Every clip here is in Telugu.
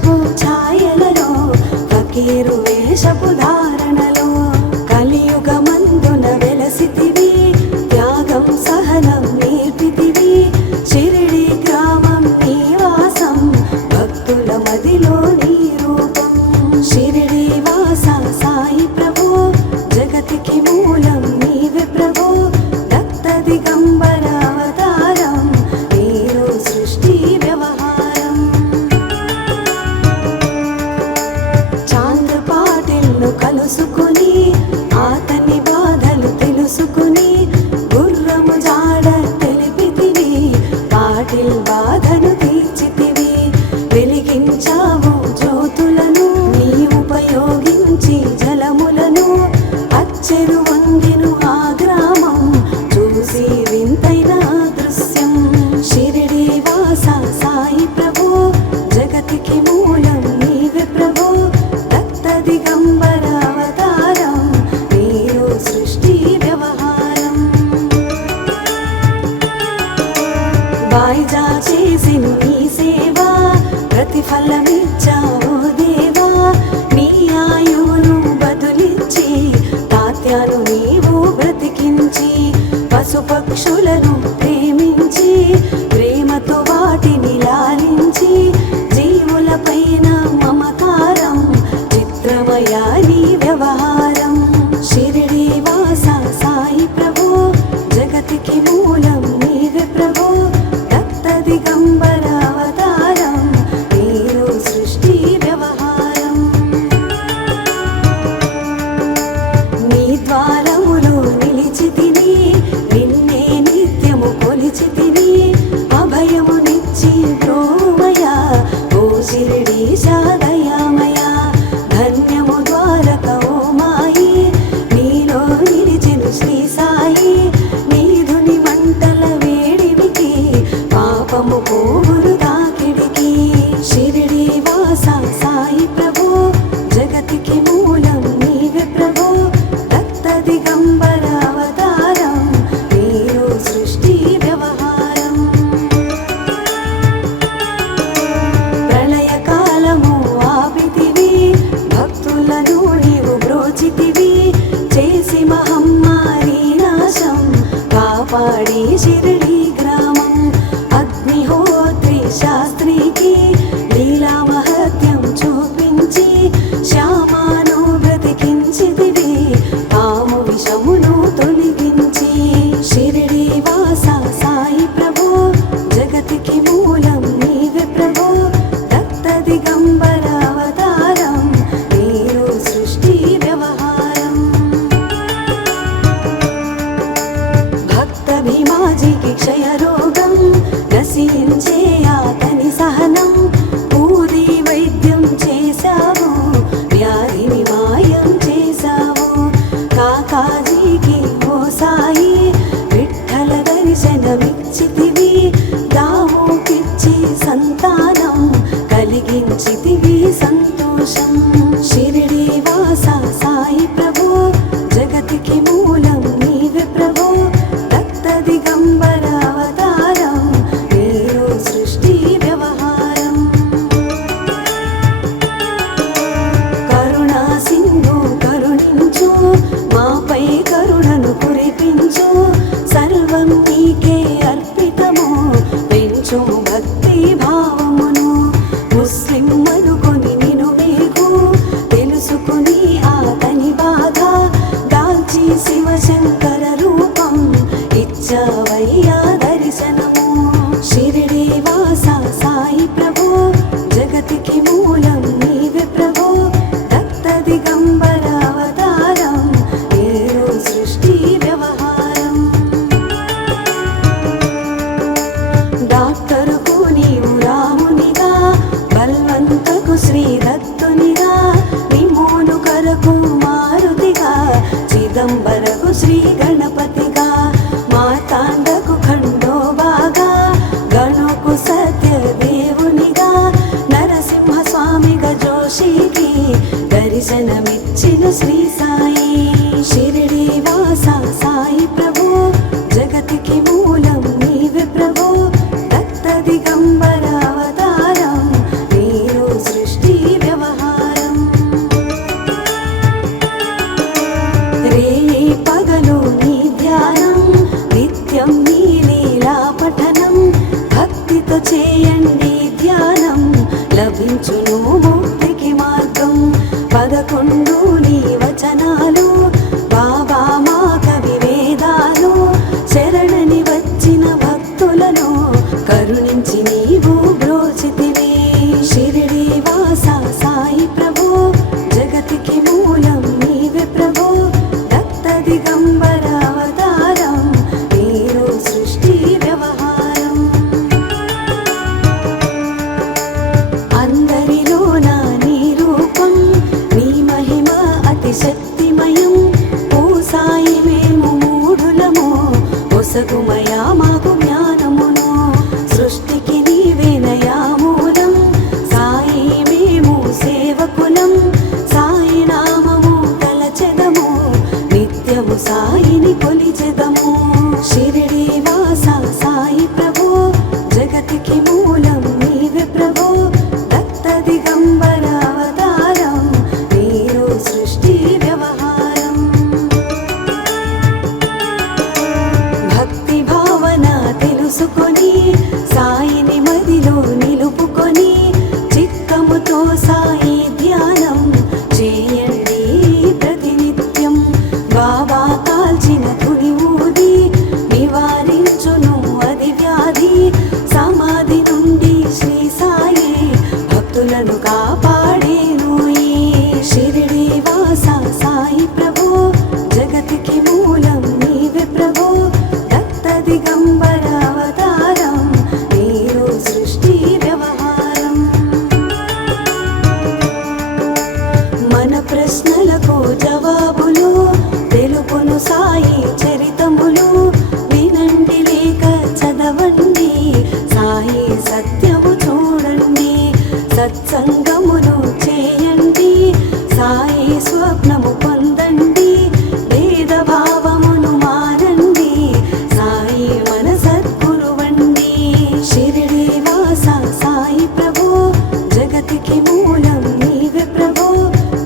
వృక్షపు ఛాయలలో ఫకీరు వేషపు ధారణలో కలియుగమందున వెలసితివి, త్యాగం సహనం నేర్పితివి. షిరిడి గ్రామం నీవాసం, భక్తుల మదిలో నీ రూపం. షిరిడి వాస సాయి ప్రభు, జగతికి మూలం నీవే ప్రభు. రక్త దిగంబర అవతారం, నీరు సృష్టి వ్యవహారం. చాంద్ర పాటిల్ను కలుసుకుని, ఆతని బాధలు తెలుసుకుని, గుర్రము జాడ తెలిపితివి. పాటిల్ బాధను తీర్చితివి, వెలిగించావు జ్యోతులను. నీ ఉపయోగించి జలములను, అచ్చెరు వంగెను ఆ గ్రామం. చూసి వింతైన దృశ్యం. షిరిడి వాస సాయి ప్రభు, జగతికి మూలం నీవే ప్రభు. రక్త దిగంబర అవతారం, నీరు సృష్టి వ్యవహారం. వాయిదా చేసిను నీ సేవ, ప్రతిఫలమిచ్చావో దేవా. నీ ఆయువును బదులిచ్చి, తాత్యాను నీవు బ్రతికించి. పశుపక్షులను ప్రేమించి, ప్రేమతో వాటిని లాలించి. జీవులపైన మమకారం, చిత్రమయా నీ వ్యవహారం. షిరిడి వాస సాయి ప్రభు, జగతికి మూలం నీవే ప్రభు. రక్త దిగంబర అవతారం, నీరు సృష్టి వ్యవహారం. నీ ద్వారములో నిలిచితిని, నిన్నే నిత్యము కొలిచితిని. అభయమునిచ్చి బ్రోమయ, ఓ షిరిడీశ దయామయ. ధన్యము ద్వారక ఓ మాయి, నీలో నిలిచెను శ్రీ సాయి. నీధుని మంటల వేడిమికి, పాపము పోవును తాకిడికి. షిరిడి వాస సాయి ప్రభు, జగతికి మూలం నీవే ప్రభు. రక్త దిగంబర అవతారం, నీరు సృష్టి వ్యవహారం. ప్రళయ కాలము ఆపితివి, భక్తులను నీవు బ్రోచితివి. చేసి మహమ్మారి నాశం, కాపాడి షిరిడి గ్రామం. అగ్నిహోత్రి శాస్త్రికి, లీలా మహత్యం చూపించి. శ్యామాను బ్రతికించితివి, పాము విషమును తొలగించి. షిరిడి వాస సాయి ప్రభు, జగతికి మూలం నీవే ప్రభు. రక్త దిగంబర అవతారం, నీరు సృష్టి వ్యవహారం. భక్త భీమాజీకి క్షయరోగం, నశించే అతని సహనం. ఊది వైద్యం చేశావు, వ్యాధిని మాయం చేశావు. కాకాజీకి ఓ సాయి, విఠ్ఠల దర్శనమిచ్చితివి. దావుకిచ్చి సంతానం, కలిగించితివి సంతోషం. షిరిడి వాస సాయి ప్రభు, జగతికి మూలం నీవే ప్రభు. రక్త దిగంబర అవతారం, నీరు సృష్టి వ్యవహారం. కరుణా సింధు కరుణించు, మాపై కరుణను కురిపించు. సర్వం నీకే అర్పితము, పెంచుము భక్తి భావమును. ముస్లిం అనుకొని నిను మీకు, తెలుసుకుని ఆతని బాధ. దాల్చి శివశంకర రూపం, ఇచ్చావయ్యా దర్శనము. షిరిడి వాస సాయి ప్రభు, జగతికి మూలం నీవే ప్రభు. రక్త దిగంబర అవతారం, నీరు సృష్టి వ్యవహారం. డాక్టరుకు నీవు రామునిగా, బల్వంతకు శ్రీ దత్తునిగా. నిమోను కరకు మారుతిగా, చిదంబరకు శ్రీ గణపతిగా. మార్తాండకు ఖండోబాగా, గణుకు సత్య దేవునిగా. నరసింహ స్వామిగా జోషికి, దర్శనమిచ్చిన శ్రీ సాయి. షిరిడి వాస సాయి ప్రభు, జగతికి మూలం నీవే ప్రభు. రక్త దిగంబర అవతారం, నీరు సృష్టి చూపించును ముక్తికి మార్గం. 11 నీ వచనాలు బాబా మా కవి వేదాలు. శరణని వచ్చిన భక్తులను కరుణించి నీవు బ్రోచితివి. షిరిడి వాస సాయి ప్రభు జగతికి మూలం నీవే ప్రభు. దత్త దిగంబర అవతారం నీరు సృష్టి వ్యవహారం. అందరిలోన నీ రూపం నీ మహిమ అతి శక్తిమయం. ఓ సాయి మేము మూఢులము ఒసగుమయా మాకు జ్ఞానమును. సృష్టికి నీవేనయా మూలం సాయి మేము సేవకులం. సాయి నామము తలచెదము నిత్యము సాయిని కొలిచెదము. షిరిడి వాస సాయి ప్రభు జగతికి మూలం నీవే ప్రభు. దత్త దిగంబర అవతారం నీరు సృష్టి వ్యవహారం. భక్తి భావన తెలుసుకొని సాయిని మదిలో నిలుపుకొని చిత్తముతో సాయి ధ్యానం చేయండి ప్రతినిత్యం. బాబా కాల్చిన తుని ఊది నివారించును అది వ్యాధి. సమాధి నుండి శ్రీ సాయి భక్తులను కాపాడేను ఈ షిరిడి వాస సాయి ప్రభు జగతికి మూలం నీవే ప్రభు. దత్త దిగంబర అవతారం నీరు సృష్టి వ్యవహారం. మన ప్రశ్నలకు జవాబులు తెలుపును సాయి చరితములు. వినండి లేక చదవండి సాయి సత్యము చూడండి. సత్సంగమును చేయండి సాయి స్వప్నము పొందండి. భేద భావమును మానండి సాయి మన సద్గురువండి. షిరిడి వాస సాయి ప్రభు జగతికి మూలం నీవే ప్రభు.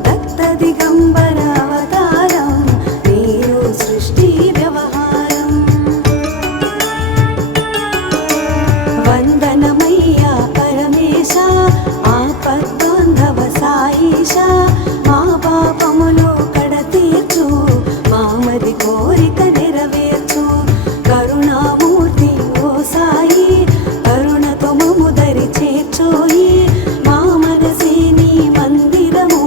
దత్త దిగంబర అవతారం నీరు సృష్టి వ్యవహారం. వందనమయ్యా పరమేశ ఆపద్బాంధవ సాయిష. మా పాపములు కడతీర్చు మామది కోరిక నెరవేర్చు. కరుణామూర్తి ఓ సాయి కరుణతో మము దరి చేర్చోయి. మా మనసే నీ మందిరము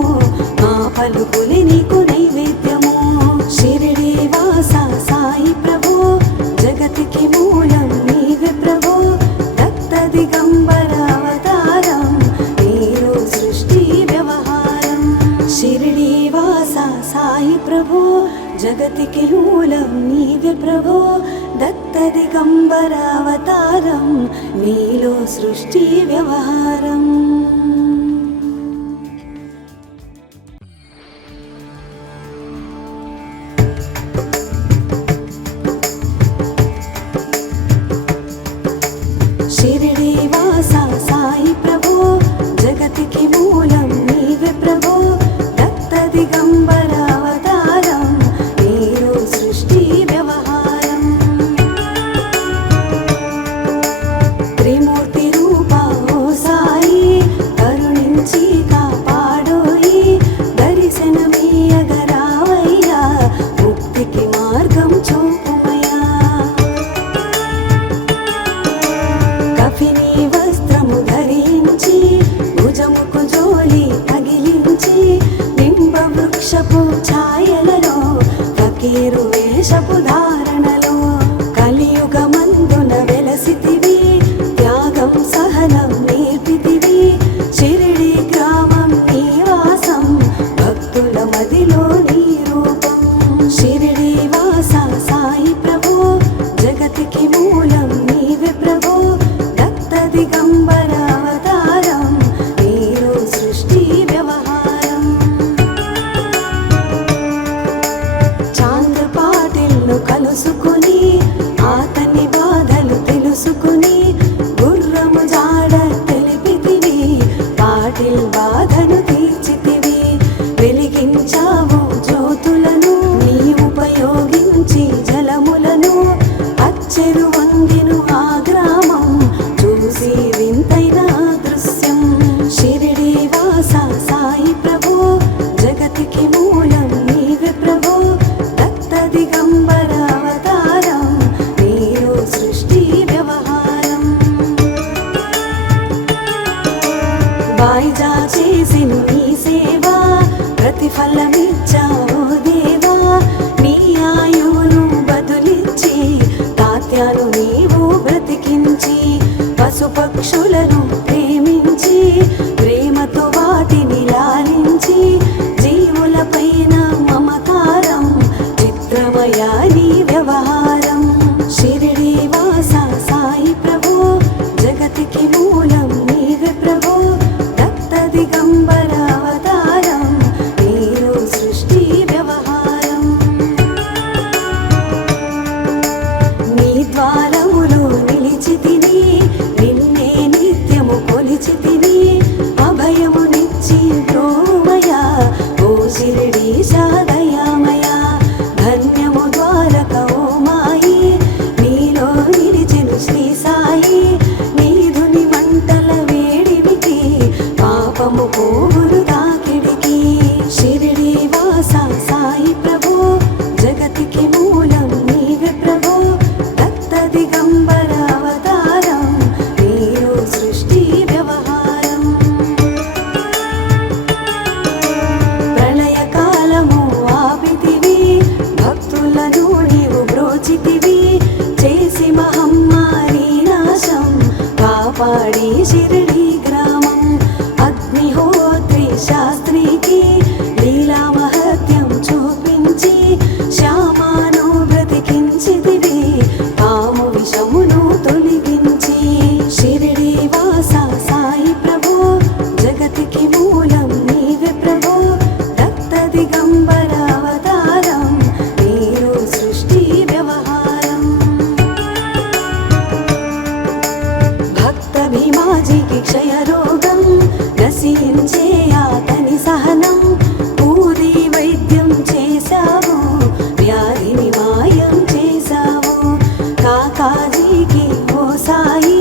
మా పలుకులే నీకు నైవేద్యము. షిరిడి వాస సాయి ప్రభు జగతికి మూలం నీవే ప్రభు. దత్త దిగంబర అవతారం నీరు సృష్టి వ్యవహారం. షిరిడి వాస సాయి ప్రభు జగతికి మూలం నీవే ప్రభు. దత్త దిగంబర అవతారం నీలో సృష్టి వ్యవహారం. షిరిడి వాస సాయి ప్రభు జగతికి మూలం నీవే ప్రభు. దత్త దిగంబర అవతారం నీరు సృష్టి వ్యవహారం. త్రిమూర్తి రూప ఓ సాయి కరుణించి కాపాడోయి. దర్శనమీయగరావయ్యా ముక్తికి మార్గం చూపుమయ్యా. కఫిని వస్త్రము ధరించి భుజముకు జోలి తగిలించి నింబ వృక్షపు ఛాయలలో ఫకీరు వేషపు ధారణలో కలియుగమందున వెలసితివి. త్యాగం సహనం నేర్పితివి. షిరిడి గ్రామం నీ వాసం భక్తుల మదిలో నీ రూపం. షిరిడి వాస సాయి ప్రభు జగతికి మూలం నీవే ప్రభు. దత్త దిగంబర అవతారం నీరు సృష్టి వ్యవహారం. చాంద్ర పాటిల్ను కలుసుకుని ఆతని బాధలు తెలుసుకుని గుర్రము జాడ తెలిపితివి. పాటిల్ బాధను తీర్చితివి. వెలిగించావు జ్యోతులను నీ ఉపయోగించి జలములను. అచ్చెరు వంగిను ఆ గ్రామం చూసి వింతైన దృశ్యం. షిరిడి వాయిదా చేసెను నీ సేవ, ప్రతిఫలమిచ్చావో దేవా. నీ ఆయువును బదులిచ్చి తాత్యాను నీవు బ్రతికించి, పశుపక్షులను ప్రేమించి ప్రేమతో వాటిని లాలించి, జీవులపైన మమకారం చిత్రమయా నీ వ్యవహారం. షిరిడి వాస సాయి ప్రభు, జగతికి మూలం నీవే ప్రభు. రక్త దిగంబర అవతారం, నీరు సృష్టి వ్యవహారం. నీ ద్వారములో నిలిచితిని, నిన్నే నిత్యము కొలిచితిని. అభయమునిచ్చి బ్రోమయా ఓ షిరిడీశ దయామయ. ధన్యము ద్వారక ఓ మాయి, నీలో నిలిచెను శ్రీ సాయి. నీధుని మంటల వేడిమికి, పాపము పోవును తాకిడికి. షిరిడి వాస సాయి ప్రభు, జగతికి మూలం నీవే ప్రభు. రక్త దిగంబర అవతారం, నీరు సృష్టి వ్యవహారం. ప్రళయ కాలము ఆపితివి, భక్తులను నీవు బ్రోచితివి. చేసి మహమ్మారి నాశం, కాపాడి షిరిడి గ్రామం. అగ్నిహోత్రి శాస్త్రికి లీలా మహత్యం చూపించి, శ్యామాను బ్రతికించితివి, పాము విషమును తొలగించి. షిరిడి వాస సాయి ప్రభు, జగతికి మూలం నీవే ప్రభు. రక్త దిగంబర అవతారం, నీరు సృష్టి వ్యవహారం. భక్త భీమాజీకి క్షయరోగం, నశించే అతని సహనం. ఊది వైద్యం చేశావు, వ్యాధిని మాయం చేశావు. కాకాజీకి ఓ సాయి,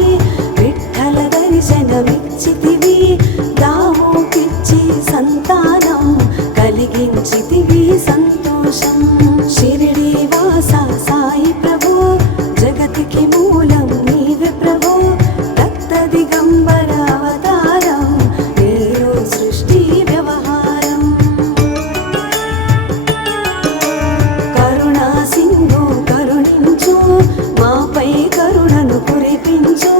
విఠ్ఠల దర్శనమిచ్చితివి. దామోకిచ్చి సంతానం కలిగించితివి సంతోషం. షిరిడి వాస సాయి ప్రభు, జగతికి మూలం నీవే ప్రభు. రక్త దిగంబర అవతారం, నీరు సృష్టి వ్యవహారం. కరుణా సింధు కరుణించు, మాపై కరుణను కురిపించు.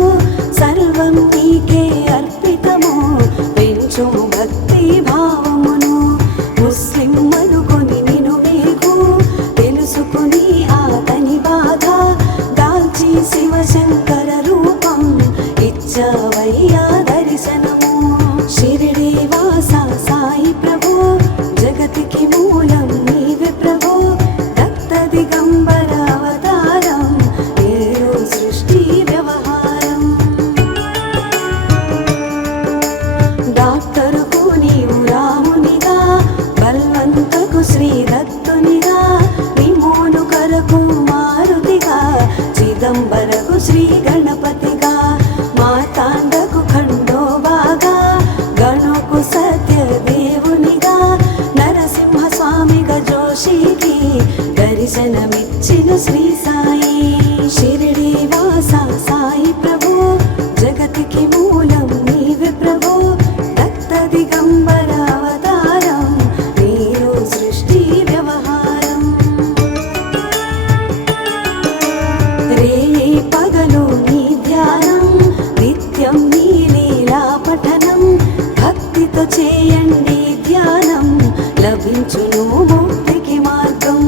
సర్వం నీకే అర్పితము, పెంచుము భక్తి భావమును. ముస్లిం అనుకొని నిను మీకు తెలుసుకుని అతని బాధ, దాల్చి శివశంకర రూపం ఇచ్చావయ్యా దర్శనము. షిరిడి వాస సాయి ప్రభు, జగతికి మూలం నీవే ప్రభు. రక్త దిగంబర అవతారం, నీరు సృష్టి వ్యవహారం. డాక్టరుకు నీవు రామునిగా, బల్వంతకు శ్రీ దత్తునిగా. నిమోను కరకు మారుతిగా, చిదంబరకు శ్రీ గణపతిగా. మార్తాండకు ఖండోబాగా, గణుకు సత్య దేవునిగా. నరసింహ స్వామిగా జోషికి దర్శనమిచ్చిన శ్రీ సాయి. షిరిడి వాస సాయి ప్రభు, జగతికి మూలం నీవే ప్రభు. రక్త దిగంబర అవతారం, నీరు సృష్టి వ్యవహారం. రేయి పగలు నీ ధ్యానం, నిత్యం నీ లీలా పఠనం. భక్తితో చేయండి ధ్యానం, లభించును ముక్తికి మార్గం.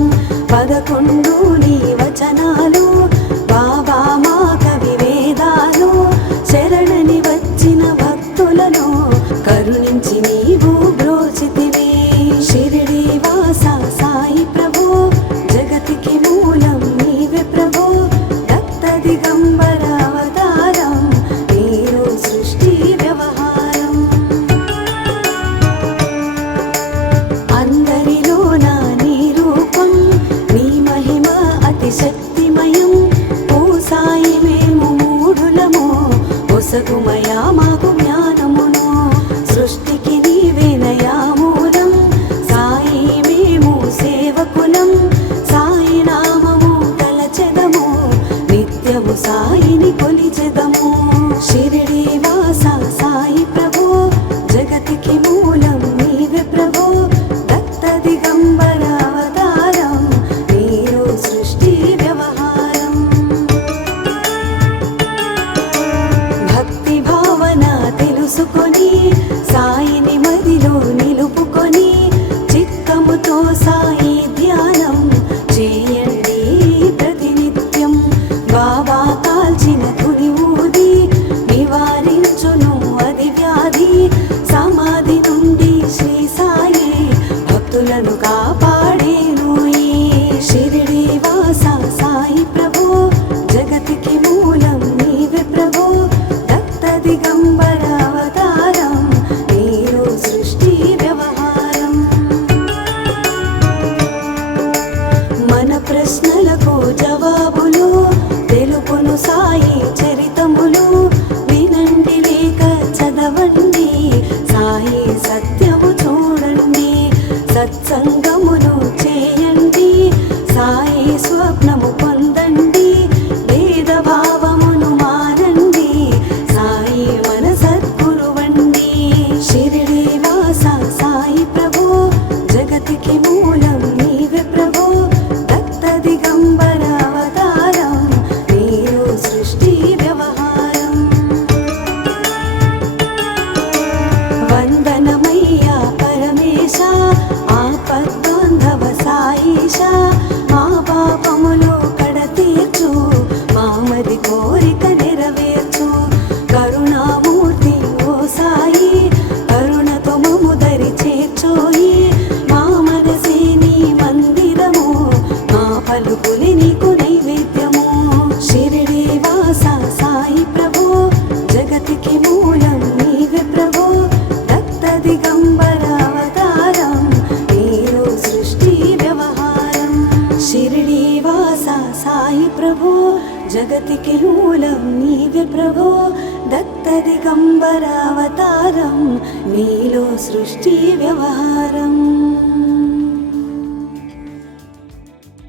11 నీ వచనాలు, బాబా మా కవి వేదాలు. శరణని వచ్చిన భక్తులను కరుణించి నీవు బ్రోచితివి. షిరిడి వాస సాయి ప్రభు, జగతికి మూలం నీవే ప్రభు. రక్త దిగంబర అవతారం, నీరు సృష్టి వ్యవహారం. అందరిలోన నీ రూపం, నీ మహిమ జగతికి మూలం నీవే ప్రభో, దత్త దిగంబరావతారం నీలో సృష్టి వ్యవహారం.